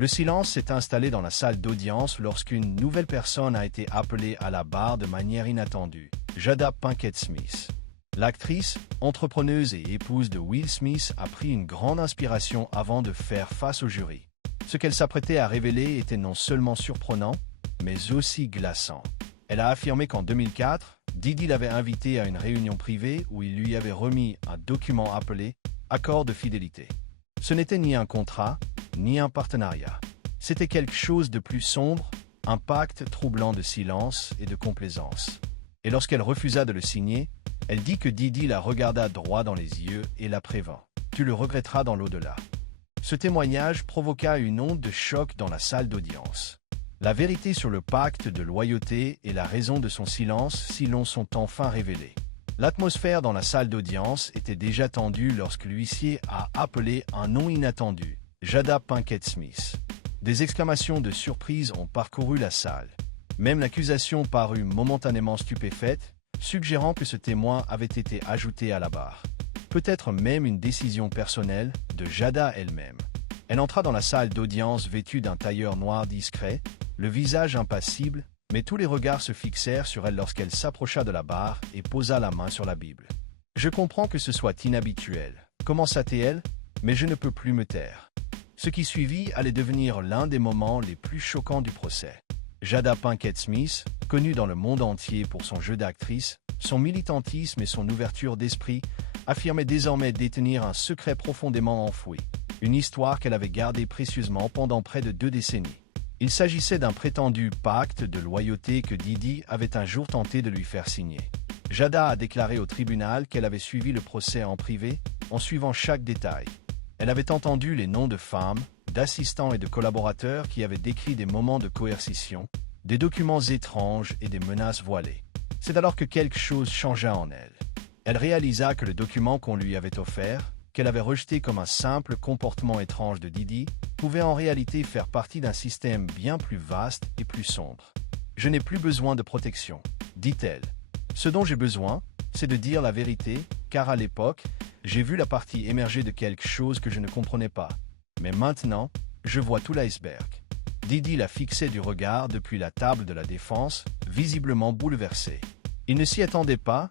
Le silence s'est installé dans la salle d'audience lorsqu'une nouvelle personne a été appelée à la barre de manière inattendue, Jada Pinkett Smith. L'actrice, entrepreneuse et épouse de Will Smith a pris une grande inspiration avant de faire face au jury. Ce qu'elle s'apprêtait à révéler était non seulement surprenant, mais aussi glaçant. Elle a affirmé qu'en 2004, Diddy l'avait invitée à une réunion privée où il lui avait remis un document appelé « Accord de fidélité ». Ce n'était ni un contrat, ni un partenariat. C'était quelque chose de plus sombre, un pacte troublant de silence et de complaisance. Et lorsqu'elle refusa de le signer, elle dit que Diddy la regarda droit dans les yeux et la prévint. « Tu le regretteras dans l'au-delà ». Ce témoignage provoqua une onde de choc dans la salle d'audience. La vérité sur le pacte de loyauté et la raison de son silence si long sont enfin révélées. L'atmosphère dans la salle d'audience était déjà tendue lorsque l'huissier a appelé un nom inattendu, Jada Pinkett Smith. Des exclamations de surprise ont parcouru la salle. Même l'accusation parut momentanément stupéfaite, suggérant que ce témoin avait été ajouté à la barre. Peut-être même une décision personnelle de Jada elle-même. Elle entra dans la salle d'audience vêtue d'un tailleur noir discret, le visage impassible, mais tous les regards se fixèrent sur elle lorsqu'elle s'approcha de la barre et posa la main sur la Bible. « Je comprends que ce soit inhabituel, commença-t-elle, mais je ne peux plus me taire. » Ce qui suivit allait devenir l'un des moments les plus choquants du procès. Jada Pinkett Smith, connue dans le monde entier pour son jeu d'actrice, son militantisme et son ouverture d'esprit, affirmait désormais détenir un secret profondément enfoui, une histoire qu'elle avait gardée précieusement pendant près de 2 décennies. Il s'agissait d'un prétendu pacte de loyauté que Diddy avait un jour tenté de lui faire signer. Jada a déclaré au tribunal qu'elle avait suivi le procès en privé, en suivant chaque détail. Elle avait entendu les noms de femmes, d'assistants et de collaborateurs qui avaient décrit des moments de coercition, des documents étranges et des menaces voilées. C'est alors que quelque chose changea en elle. Elle réalisa que le document qu'on lui avait offert, qu'elle avait rejeté comme un simple comportement étrange de Diddy, pouvait en réalité faire partie d'un système bien plus vaste et plus sombre. « Je n'ai plus besoin de protection », dit-elle. « Ce dont j'ai besoin, c'est de dire la vérité, car à l'époque, j'ai vu la partie émerger de quelque chose que je ne comprenais pas. Mais maintenant, je vois tout l'iceberg. » Diddy la fixait du regard depuis la table de la défense, visiblement bouleversé. Il ne s'y attendait pas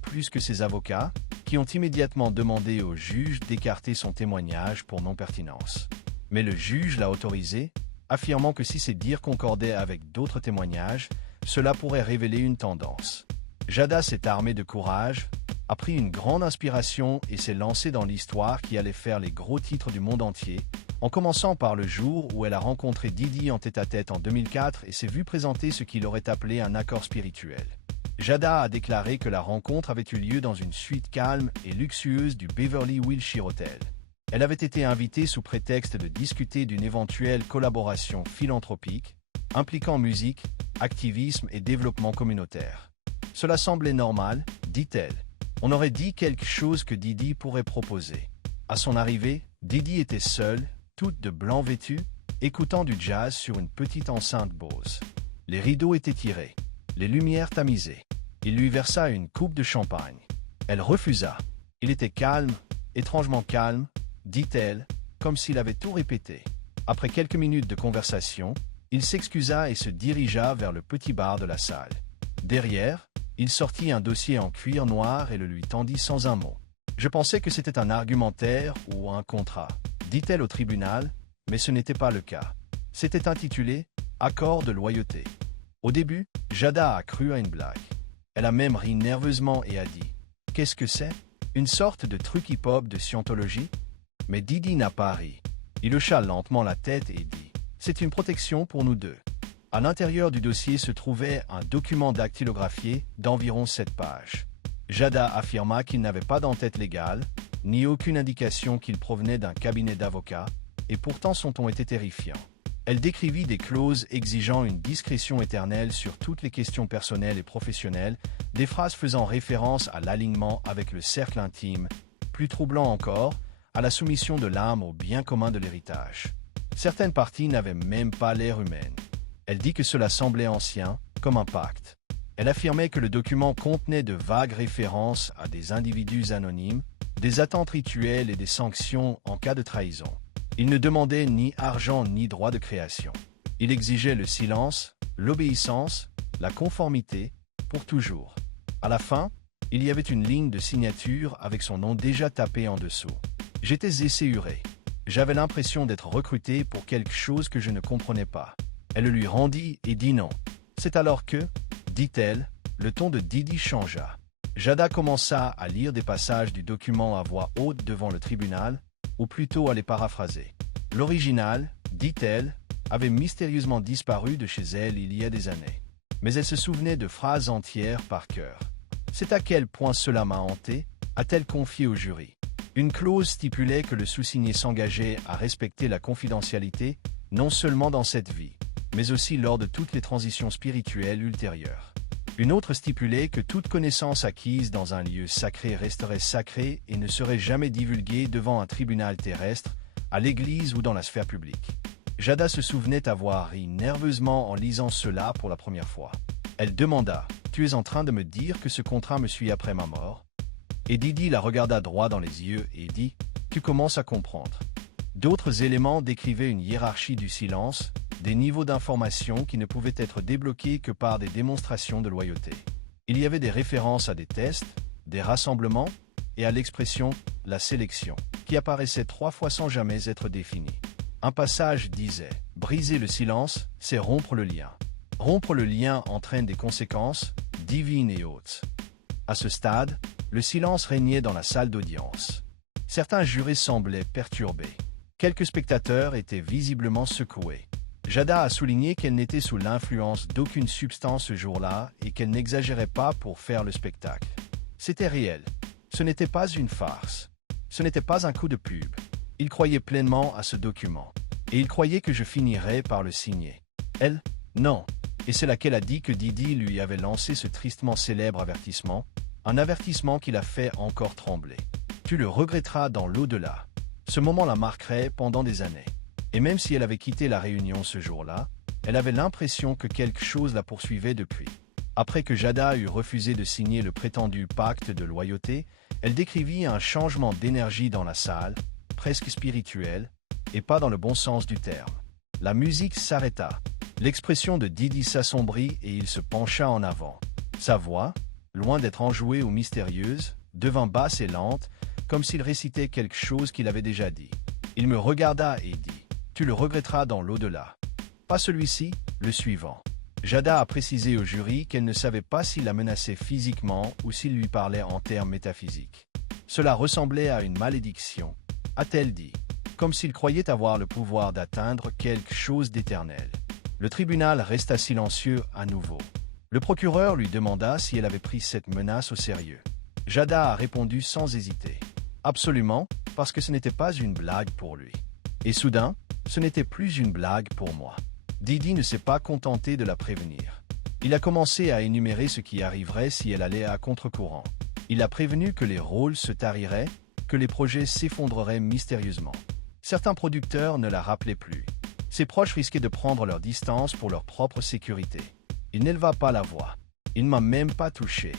plus que ses avocats, qui ont immédiatement demandé au juge d'écarter son témoignage pour non-pertinence. Mais le juge l'a autorisé, affirmant que si ses dires concordaient avec d'autres témoignages, cela pourrait révéler une tendance. Jada s'est armée de courage, a pris une grande inspiration et s'est lancée dans l'histoire qui allait faire les gros titres du monde entier, en commençant par le jour où elle a rencontré Diddy en tête-à-tête en 2004 et s'est vue présenter ce qu'il aurait appelé un accord spirituel. Jada a déclaré que la rencontre avait eu lieu dans une suite calme et luxueuse du Beverly Wilshire Hotel. Elle avait été invitée sous prétexte de discuter d'une éventuelle collaboration philanthropique, impliquant musique, activisme et développement communautaire. Cela semblait normal, dit-elle. On aurait dit quelque chose que Diddy pourrait proposer. À son arrivée, Diddy était seule, toute de blanc vêtue, écoutant du jazz sur une petite enceinte Bose. Les rideaux étaient tirés, les lumières tamisées. Il lui versa une coupe de champagne. Elle refusa. Il était calme, étrangement calme, dit-elle, comme s'il avait tout répété. Après quelques minutes de conversation, il s'excusa et se dirigea vers le petit bar de la salle. Derrière, il sortit un dossier en cuir noir et le lui tendit sans un mot. « Je pensais que c'était un argumentaire ou un contrat », dit-elle au tribunal, mais ce n'était pas le cas. C'était intitulé « Accord de loyauté ». Au début, Jada a cru à une blague. Elle a même ri nerveusement et a dit « Qu'est-ce que c'est? Une sorte de truc hip-hop de scientologie ?» Mais Diddy n'a pas ri. Il hocha lentement la tête et dit « C'est une protection pour nous deux. » À l'intérieur du dossier se trouvait un document dactylographié d'environ 7 pages. Jada affirma qu'il n'avait pas d'entête légale, ni aucune indication qu'il provenait d'un cabinet d'avocats, et pourtant son ton était terrifiant. Elle décrivit des clauses exigeant une discrétion éternelle sur toutes les questions personnelles et professionnelles, des phrases faisant référence à l'alignement avec le cercle intime, plus troublant encore, à la soumission de l'âme au bien commun de l'héritage. Certaines parties n'avaient même pas l'air humaines. Elle dit que cela semblait ancien, comme un pacte. Elle affirmait que le document contenait de vagues références à des individus anonymes, des attentes rituelles et des sanctions en cas de trahison. Il ne demandait ni argent ni droit de création. Il exigeait le silence, l'obéissance, la conformité, pour toujours. À la fin, il y avait une ligne de signature avec son nom déjà tapé en dessous. J'étais esséuré. J'avais l'impression d'être recruté pour quelque chose que je ne comprenais pas. Elle le lui rendit et dit non. C'est alors que, dit-elle, le ton de Didi changea. Jada commença à lire des passages du document à voix haute devant le tribunal, ou plutôt à les paraphraser. L'original, dit-elle, avait mystérieusement disparu de chez elle il y a des années. Mais elle se souvenait de phrases entières par cœur. C'est à quel point cela m'a hanté, a-t-elle confié au jury. Une clause stipulait que le sous-signé s'engageait à respecter la confidentialité, non seulement dans cette vie, mais aussi lors de toutes les transitions spirituelles ultérieures. Une autre stipulait que toute connaissance acquise dans un lieu sacré resterait sacrée et ne serait jamais divulguée devant un tribunal terrestre, à l'église ou dans la sphère publique. Jada se souvenait avoir ri nerveusement en lisant cela pour la première fois. Elle demanda « Tu es en train de me dire que ce contrat me suit après ma mort ?» Et Didi la regarda droit dans les yeux et dit « Tu commences à comprendre. » D'autres éléments décrivaient une hiérarchie du silence, des niveaux d'information qui ne pouvaient être débloqués que par des démonstrations de loyauté. Il y avait des références à des tests, des rassemblements, et à l'expression « la sélection », qui apparaissait 3 fois sans jamais être définie. Un passage disait « Briser le silence, c'est rompre le lien. Rompre le lien entraîne des conséquences, divines et hautes. » À ce stade, le silence régnait dans la salle d'audience. Certains jurés semblaient perturbés. Quelques spectateurs étaient visiblement secoués. Jada a souligné qu'elle n'était sous l'influence d'aucune substance ce jour-là et qu'elle n'exagérait pas pour faire le spectacle. C'était réel. Ce n'était pas une farce. Ce n'était pas un coup de pub. Il croyait pleinement à ce document. Et il croyait que je finirais par le signer. Elle, non. Et c'est là qu'elle a dit que Didi lui avait lancé ce tristement célèbre avertissement, un avertissement qui l'a fait encore trembler. Tu le regretteras dans l'au-delà. Ce moment la marquerait pendant des années. Et même si elle avait quitté la réunion ce jour-là, elle avait l'impression que quelque chose la poursuivait depuis. Après que Jada eut refusé de signer le prétendu pacte de loyauté, elle décrivit un changement d'énergie dans la salle, presque spirituel, et pas dans le bon sens du terme. La musique s'arrêta. L'expression de Didi s'assombrit et il se pencha en avant. Sa voix, loin d'être enjouée ou mystérieuse, devint basse et lente, comme s'il récitait quelque chose qu'il avait déjà dit. Il me regarda et dit « Tu le regretteras dans l'au-delà. Pas celui-ci, le suivant. » Jada a précisé au jury qu'elle ne savait pas s'il la menaçait physiquement ou s'il lui parlait en termes métaphysiques. Cela ressemblait à une malédiction, a-t-elle dit, comme s'il croyait avoir le pouvoir d'atteindre quelque chose d'éternel. Le tribunal resta silencieux à nouveau. Le procureur lui demanda si elle avait pris cette menace au sérieux. Jada a répondu sans hésiter. Absolument, parce que ce n'était pas une blague pour lui. Et soudain, ce n'était plus une blague pour moi. Didi ne s'est pas contenté de la prévenir. Il a commencé à énumérer ce qui arriverait si elle allait à contre-courant. Il a prévenu que les rôles se tariraient, que les projets s'effondreraient mystérieusement. Certains producteurs ne la rappelaient plus. Ses proches risquaient de prendre leur distance pour leur propre sécurité. Il n'éleva pas la voix. Il ne m'a même pas touché.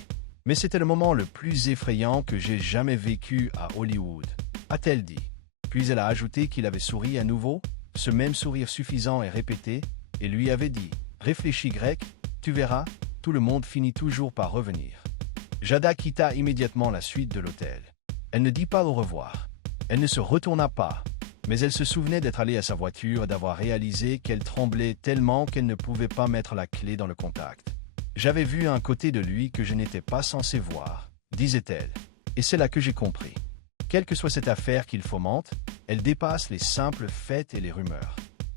Mais c'était le moment le plus effrayant que j'ai jamais vécu à Hollywood, a-t-elle dit. Puis elle a ajouté qu'il avait souri à nouveau, ce même sourire suffisant et répété, et lui avait dit « Réfléchis grec, tu verras, tout le monde finit toujours par revenir. » Jada quitta immédiatement la suite de l'hôtel. Elle ne dit pas au revoir. Elle ne se retourna pas. Mais elle se souvenait d'être allée à sa voiture et d'avoir réalisé qu'elle tremblait tellement qu'elle ne pouvait pas mettre la clé dans le contact. J'avais vu un côté de lui que je n'étais pas censé voir, disait-elle. Et c'est là que j'ai compris. Quelle que soit cette affaire qu'il fomente, elle dépasse les simples faits et les rumeurs.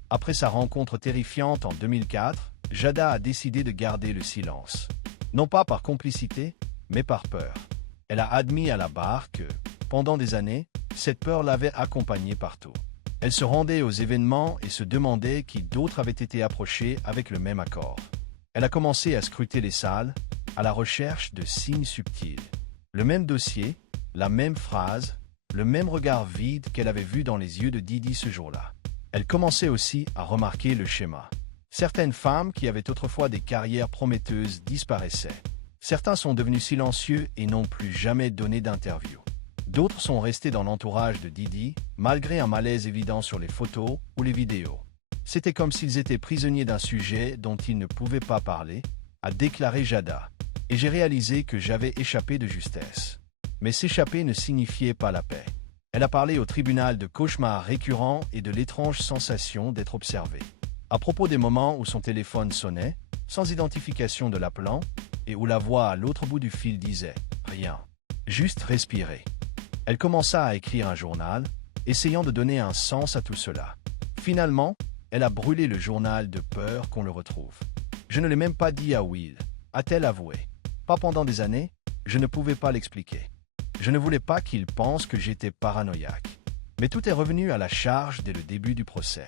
Après sa rencontre terrifiante en 2004, Jada a décidé de garder le silence. Non pas par complicité, mais par peur. Elle a admis à la barre que, pendant des années, cette peur l'avait accompagnée partout. Elle se rendait aux événements et se demandait qui d'autres avaient été approchés avec le même accord. Elle a commencé à scruter les salles, à la recherche de signes subtils. Le même dossier, la même phrase, le même regard vide qu'elle avait vu dans les yeux de Didi ce jour-là. Elle commençait aussi à remarquer le schéma. Certaines femmes qui avaient autrefois des carrières prometteuses disparaissaient. Certains sont devenus silencieux et n'ont plus jamais donné d'interview. D'autres sont restés dans l'entourage de Didi, malgré un malaise évident sur les photos ou les vidéos. C'était comme s'ils étaient prisonniers d'un sujet dont ils ne pouvaient pas parler, a déclaré Jada. Et j'ai réalisé que j'avais échappé de justesse. Mais s'échapper ne signifiait pas la paix. Elle a parlé au tribunal de cauchemars récurrents et de l'étrange sensation d'être observée. À propos des moments où son téléphone sonnait, sans identification de l'appelant, et où la voix à l'autre bout du fil disait « rien, juste respirer ». Elle commença à écrire un journal, essayant de donner un sens à tout cela. Finalement, elle a brûlé le journal de peur qu'on le retrouve. Je ne l'ai même pas dit à Will, a-t-elle avoué. Pas pendant des années, je ne pouvais pas l'expliquer. Je ne voulais pas qu'il pense que j'étais paranoïaque. Mais tout est revenu à la charge dès le début du procès.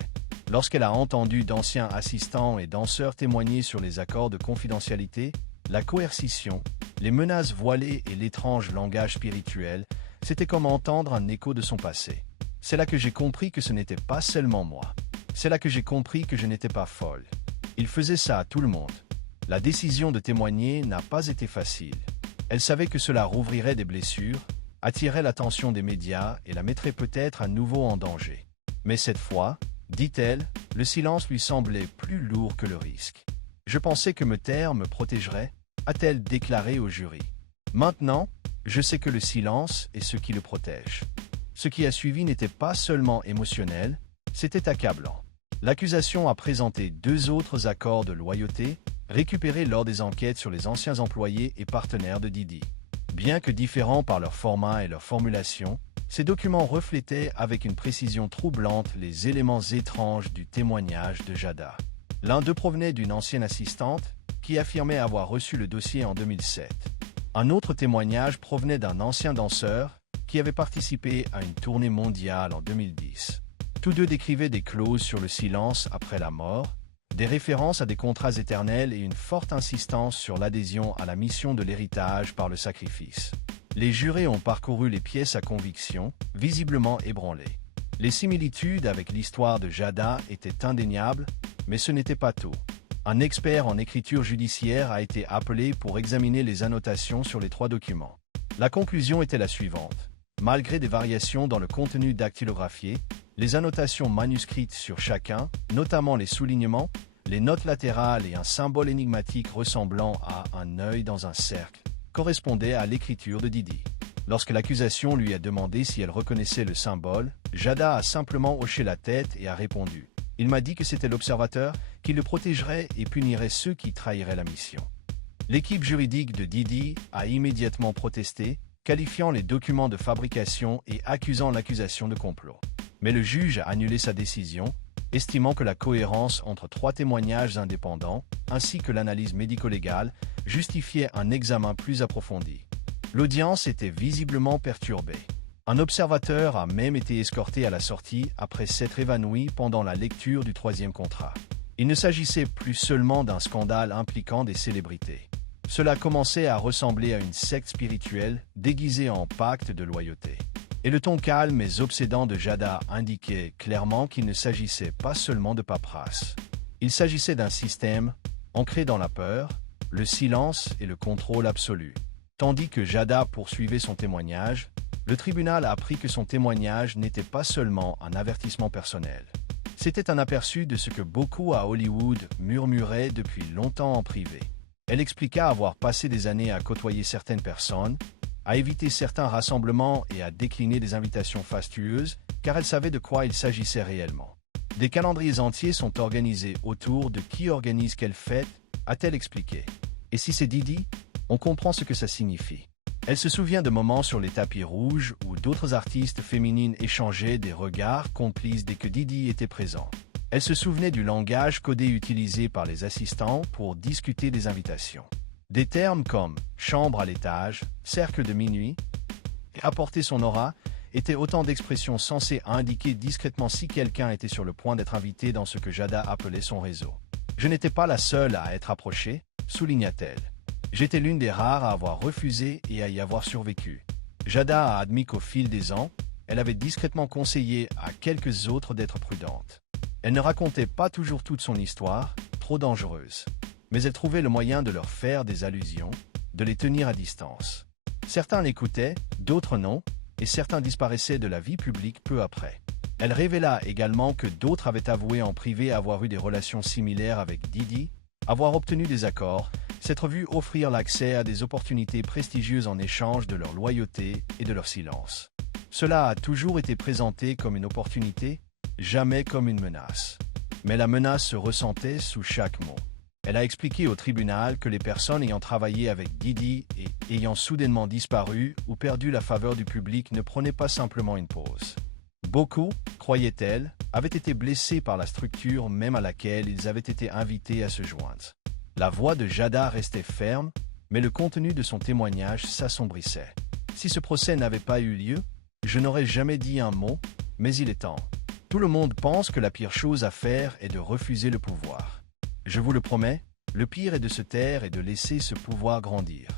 Lorsqu'elle a entendu d'anciens assistants et danseurs témoigner sur les accords de confidentialité, la coercition, les menaces voilées et l'étrange langage spirituel, c'était comme entendre un écho de son passé. C'est là que j'ai compris que ce n'était pas seulement moi. C'est là que j'ai compris que je n'étais pas folle. Il faisait ça à tout le monde. La décision de témoigner n'a pas été facile. Elle savait que cela rouvrirait des blessures, attirerait l'attention des médias et la mettrait peut-être à nouveau en danger. Mais cette fois, dit-elle, le silence lui semblait plus lourd que le risque. Je pensais que me taire me protégerait, a-t-elle déclaré au jury. Maintenant, je sais que le silence est ce qui le protège. Ce qui a suivi n'était pas seulement émotionnel, c'était accablant. L'accusation a présenté 2 autres accords de loyauté, récupérés lors des enquêtes sur les anciens employés et partenaires de Didi. Bien que différents par leur format et leur formulation, ces documents reflétaient avec une précision troublante les éléments étranges du témoignage de Jada. L'un d'eux provenait d'une ancienne assistante qui affirmait avoir reçu le dossier en 2007. Un autre témoignage provenait d'un ancien danseur qui avait participé à une tournée mondiale en 2010. Tous deux décrivaient des clauses sur le silence après la mort, des références à des contrats éternels et une forte insistance sur l'adhésion à la mission de l'héritage par le sacrifice. Les jurés ont parcouru les pièces à conviction, visiblement ébranlés. Les similitudes avec l'histoire de Jada étaient indéniables, mais ce n'était pas tout. Un expert en écriture judiciaire a été appelé pour examiner les annotations sur les 3 documents. La conclusion était la suivante. Malgré des variations dans le contenu dactylographié, les annotations manuscrites sur chacun, notamment les soulignements, les notes latérales et un symbole énigmatique ressemblant à un œil dans un cercle, correspondaient à l'écriture de Didi. Lorsque l'accusation lui a demandé si elle reconnaissait le symbole, Jada a simplement hoché la tête et a répondu. Il m'a dit que c'était l'observateur qui le protégerait et punirait ceux qui trahiraient la mission. L'équipe juridique de Didi a immédiatement protesté, qualifiant les documents de fabrication et accusant l'accusation de complot. Mais le juge a annulé sa décision, estimant que la cohérence entre 3 témoignages indépendants, ainsi que l'analyse médico-légale, justifiait un examen plus approfondi. L'audience était visiblement perturbée. Un observateur a même été escorté à la sortie après s'être évanoui pendant la lecture du 3e contrat. Il ne s'agissait plus seulement d'un scandale impliquant des célébrités. Cela commençait à ressembler à une secte spirituelle déguisée en pacte de loyauté. Et le ton calme mais obsédant de Jada indiquait clairement qu'il ne s'agissait pas seulement de paperasse. Il s'agissait d'un système ancré dans la peur, le silence et le contrôle absolu. Tandis que Jada poursuivait son témoignage, le tribunal a appris que son témoignage n'était pas seulement un avertissement personnel. C'était un aperçu de ce que beaucoup à Hollywood murmuraient depuis longtemps en privé. Elle expliqua avoir passé des années à côtoyer certaines personnes, à éviter certains rassemblements et à décliner des invitations fastueuses, car elle savait de quoi il s'agissait réellement. Des calendriers entiers sont organisés autour de qui organise quelle fête, a-t-elle expliqué. Et si c'est Didi, on comprend ce que ça signifie. Elle se souvient de moments sur les tapis rouges où d'autres artistes féminines échangeaient des regards complices dès que Didi était présent. Elle se souvenait du langage codé utilisé par les assistants pour discuter des invitations. Des termes comme « chambre à l'étage »,« cercle de minuit » et « apporter son aura » étaient autant d'expressions censées indiquer discrètement si quelqu'un était sur le point d'être invité dans ce que Jada appelait son réseau. « Je n'étais pas la seule à être approchée », souligna-t-elle. J'étais l'une des rares à avoir refusé et à y avoir survécu. Jada a admis qu'au fil des ans, elle avait discrètement conseillé à quelques autres d'être prudentes. Elle ne racontait pas toujours toute son histoire, trop dangereuse. Mais elle trouvait le moyen de leur faire des allusions, de les tenir à distance. Certains l'écoutaient, d'autres non, et certains disparaissaient de la vie publique peu après. Elle révéla également que d'autres avaient avoué en privé avoir eu des relations similaires avec Didi, avoir obtenu des accords, s'être vus offrir l'accès à des opportunités prestigieuses en échange de leur loyauté et de leur silence. Cela a toujours été présenté comme une opportunité, jamais comme une menace. Mais la menace se ressentait sous chaque mot. Elle a expliqué au tribunal que les personnes ayant travaillé avec Didi et ayant soudainement disparu ou perdu la faveur du public ne prenaient pas simplement une pause. Beaucoup, croyait-elle, avaient été blessés par la structure même à laquelle ils avaient été invités à se joindre. La voix de Jada restait ferme, mais le contenu de son témoignage s'assombrissait. Si ce procès n'avait pas eu lieu, je n'aurais jamais dit un mot, mais il est temps. Tout le monde pense que la pire chose à faire est de refuser le pouvoir. Je vous le promets, le pire est de se taire et de laisser ce pouvoir grandir.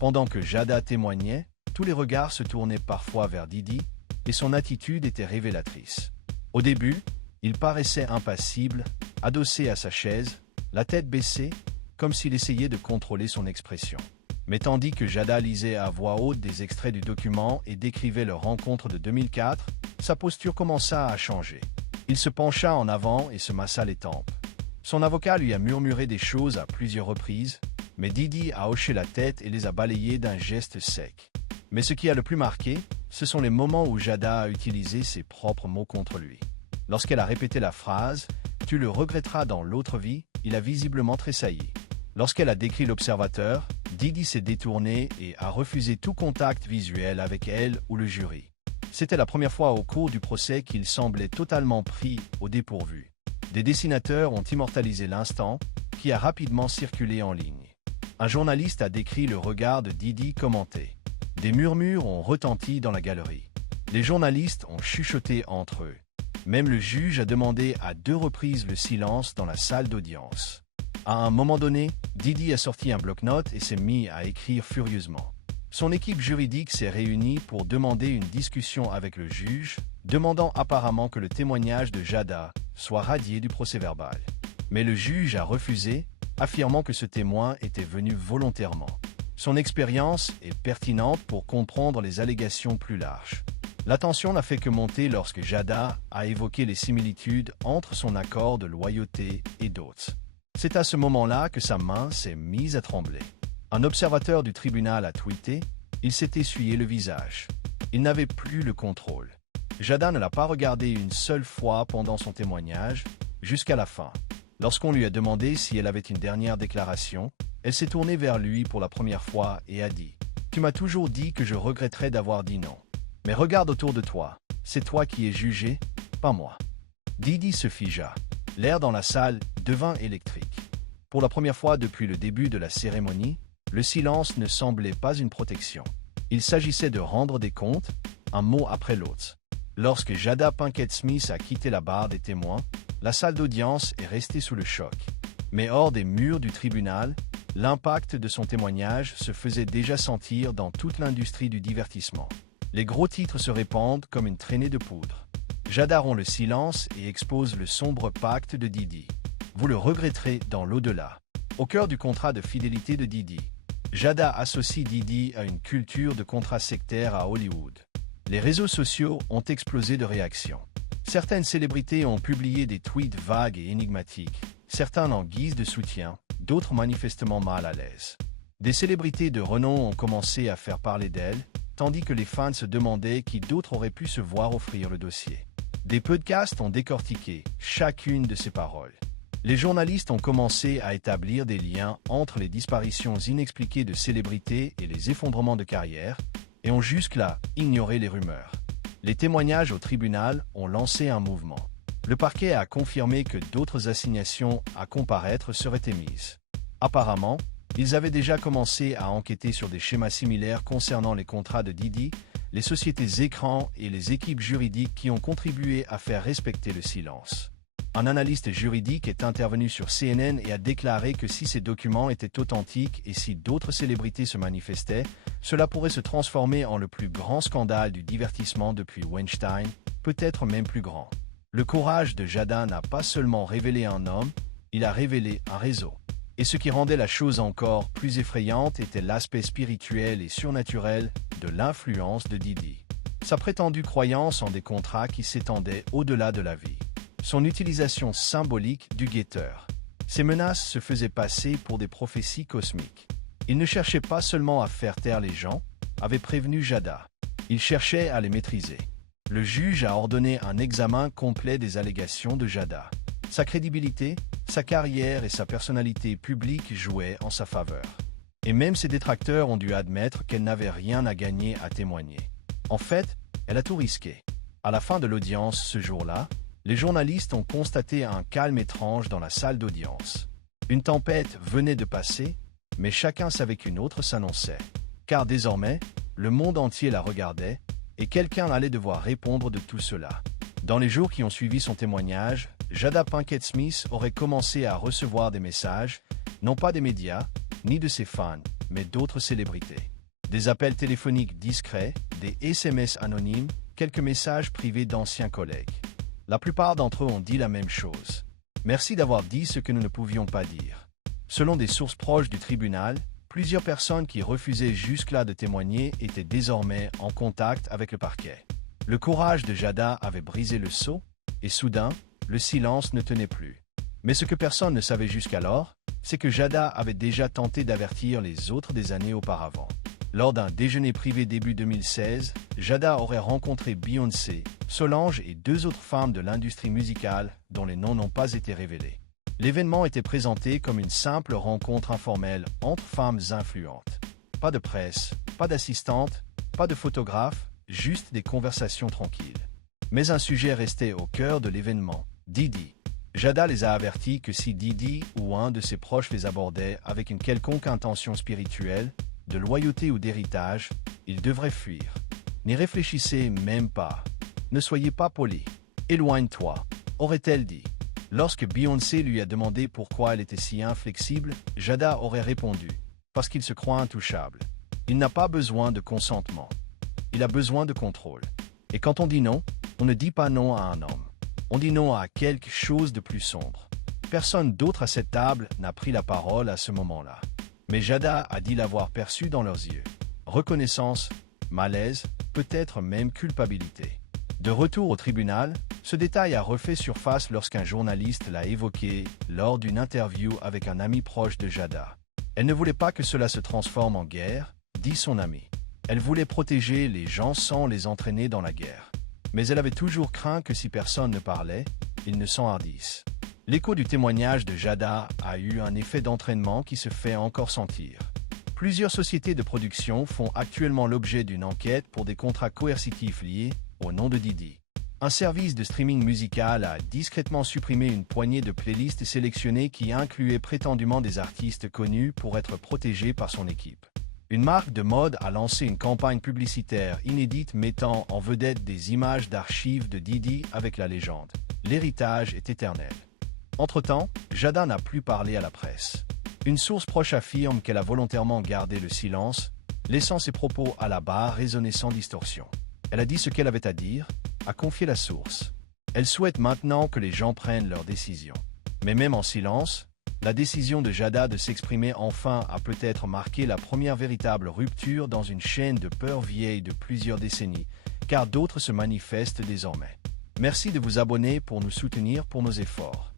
Pendant que Jada témoignait, tous les regards se tournaient parfois vers Didi, et son attitude était révélatrice. Au début, il paraissait impassible, adossé à sa chaise, la tête baissée, comme s'il essayait de contrôler son expression. Mais tandis que Jada lisait à voix haute des extraits du document et décrivait leur rencontre de 2004, sa posture commença à changer. Il se pencha en avant et se massa les tempes. Son avocat lui a murmuré des choses à plusieurs reprises, mais Didi a hoché la tête et les a balayées d'un geste sec. Mais ce qui a le plus marqué, ce sont les moments où Jada a utilisé ses propres mots contre lui. Lorsqu'elle a répété la phrase « Tu le regretteras dans l'autre vie », il a visiblement tressailli. Lorsqu'elle a décrit l'observateur, Didi s'est détourné et a refusé tout contact visuel avec elle ou le jury. C'était la première fois au cours du procès qu'il semblait totalement pris au dépourvu. Des dessinateurs ont immortalisé l'instant, qui a rapidement circulé en ligne. Un journaliste a décrit le regard de Didi commenté. Des murmures ont retenti dans la galerie. Les journalistes ont chuchoté entre eux. Même le juge a demandé à 2 reprises le silence dans la salle d'audience. À un moment donné, Didi a sorti un bloc-notes et s'est mis à écrire furieusement. Son équipe juridique s'est réunie pour demander une discussion avec le juge, demandant apparemment que le témoignage de Jada soit radié du procès-verbal. Mais le juge a refusé, affirmant que ce témoin était venu volontairement. Son expérience est pertinente pour comprendre les allégations plus larges. La tension n'a fait que monter lorsque Jada a évoqué les similitudes entre son accord de loyauté et d'autres. C'est à ce moment-là que sa main s'est mise à trembler. Un observateur du tribunal a tweeté « Il s'est essuyé le visage. Il n'avait plus le contrôle. » Jada ne l'a pas regardé une seule fois pendant son témoignage, jusqu'à la fin. Lorsqu'on lui a demandé si elle avait une dernière déclaration, elle s'est tournée vers lui pour la première fois et a dit « Tu m'as toujours dit que je regretterais d'avoir dit non. Mais regarde autour de toi, c'est toi qui es jugé, pas moi. » Didi se figea. L'air dans la salle devint électrique. Pour la première fois depuis le début de la cérémonie, le silence ne semblait pas une protection. Il s'agissait de rendre des comptes, un mot après l'autre. Lorsque Jada Pinkett Smith a quitté la barre des témoins, la salle d'audience est restée sous le choc. Mais hors des murs du tribunal, l'impact de son témoignage se faisait déjà sentir dans toute l'industrie du divertissement. Les gros titres se répandent comme une traînée de poudre. Jada rompt le silence et expose le sombre pacte de Didi. Vous le regretterez dans l'au-delà. Au cœur du contrat de fidélité de Didi, Jada associe Didi à une culture de contrats sectaires à Hollywood. Les réseaux sociaux ont explosé de réactions. Certaines célébrités ont publié des tweets vagues et énigmatiques, certains en guise de soutien, d'autres manifestement mal à l'aise. Des célébrités de renom ont commencé à faire parler d'elles, tandis que les fans se demandaient qui d'autre aurait pu se voir offrir le dossier. Des podcasts ont décortiqué chacune de ces paroles. Les journalistes ont commencé à établir des liens entre les disparitions inexpliquées de célébrités et les effondrements de carrière, et ont jusque-là ignoré les rumeurs. Les témoignages au tribunal ont lancé un mouvement. Le parquet a confirmé que d'autres assignations à comparaître seraient émises. Apparemment, ils avaient déjà commencé à enquêter sur des schémas similaires concernant les contrats de Didi, les sociétés écrans et les équipes juridiques qui ont contribué à faire respecter le silence. Un analyste juridique est intervenu sur CNN et a déclaré que si ces documents étaient authentiques et si d'autres célébrités se manifestaient, cela pourrait se transformer en le plus grand scandale du divertissement depuis Weinstein, peut-être même plus grand. Le courage de Jada n'a pas seulement révélé un homme, il a révélé un réseau. Et ce qui rendait la chose encore plus effrayante était l'aspect spirituel et surnaturel de l'influence de Didi. sa prétendue croyance en des contrats qui s'étendaient au-delà de la vie, son utilisation symbolique du guetteur. Ces menaces se faisaient passer pour des prophéties cosmiques. Il ne cherchait pas seulement à faire taire les gens, avait prévenu Jada. Il cherchait à les maîtriser. Le juge a ordonné un examen complet des allégations de Jada. Sa crédibilité, sa carrière et sa personnalité publique jouaient en sa faveur. Et même ses détracteurs ont dû admettre qu'elle n'avait rien à gagner à témoigner. En fait, elle a tout risqué. À la fin de l'audience ce jour-là, les journalistes ont constaté un calme étrange dans la salle d'audience. Une tempête venait de passer, mais chacun savait qu'une autre s'annonçait. Car désormais, le monde entier la regardait, et quelqu'un allait devoir répondre de tout cela. Dans les jours qui ont suivi son témoignage, Jada Pinkett Smith aurait commencé à recevoir des messages, non pas des médias, ni de ses fans, mais d'autres célébrités. Des appels téléphoniques discrets, des SMS anonymes, quelques messages privés d'anciens collègues. La plupart d'entre eux ont dit la même chose. Merci d'avoir dit ce que nous ne pouvions pas dire. Selon des sources proches du tribunal, plusieurs personnes qui refusaient jusque-là de témoigner étaient désormais en contact avec le parquet. Le courage de Jada avait brisé le sceau, et soudain, le silence ne tenait plus. Mais ce que personne ne savait jusqu'alors, c'est que Jada avait déjà tenté d'avertir les autres des années auparavant. Lors d'un déjeuner privé début 2016, Jada aurait rencontré Beyoncé, Solange et deux autres femmes de l'industrie musicale dont les noms n'ont pas été révélés. L'événement était présenté comme une simple rencontre informelle entre femmes influentes. Pas de presse, pas d'assistante, pas de photographe, juste des conversations tranquilles. Mais un sujet restait au cœur de l'événement, Diddy. Jada les a avertis que si Diddy ou un de ses proches les abordait avec une quelconque intention spirituelle, de loyauté ou d'héritage, ils devraient fuir. N'y réfléchissez même pas. Ne soyez pas poli. Éloigne-toi, aurait-elle dit. Lorsque Beyoncé lui a demandé pourquoi elle était si inflexible, Jada aurait répondu « Parce qu'il se croit intouchable. Il n'a pas besoin de consentement. Il a besoin de contrôle. Et quand on dit non, on ne dit pas non à un homme. On dit non à quelque chose de plus sombre. » Personne d'autre à cette table n'a pris la parole à ce moment-là. Mais Jada a dit l'avoir perçu dans leurs yeux. Reconnaissance, malaise, peut-être même culpabilité. De retour au tribunal, ce détail a refait surface lorsqu'un journaliste l'a évoqué lors d'une interview avec un ami proche de Jada. Elle ne voulait pas que cela se transforme en guerre, dit son ami. Elle voulait protéger les gens sans les entraîner dans la guerre. Mais elle avait toujours craint que si personne ne parlait, ils ne s'enhardissent. L'écho du témoignage de Jada a eu un effet d'entraînement qui se fait encore sentir. Plusieurs sociétés de production font actuellement l'objet d'une enquête pour des contrats coercitifs liés au nom de Diddy. Un service de streaming musical a discrètement supprimé une poignée de playlists sélectionnées qui incluaient prétendument des artistes connus pour être protégés par son équipe. Une marque de mode a lancé une campagne publicitaire inédite mettant en vedette des images d'archives de Diddy avec la légende « L'héritage est éternel ». Entre-temps, Jada n'a plus parlé à la presse. Une source proche affirme qu'elle a volontairement gardé le silence, laissant ses propos à la barre résonner sans distorsion. Elle a dit ce qu'elle avait à dire, a confié la source. Elle souhaite maintenant que les gens prennent leurs décisions. Mais même en silence, la décision de Jada de s'exprimer enfin a peut-être marqué la première véritable rupture dans une chaîne de peur vieille de plusieurs décennies, car d'autres se manifestent désormais. Merci de vous abonner pour nous soutenir pour nos efforts.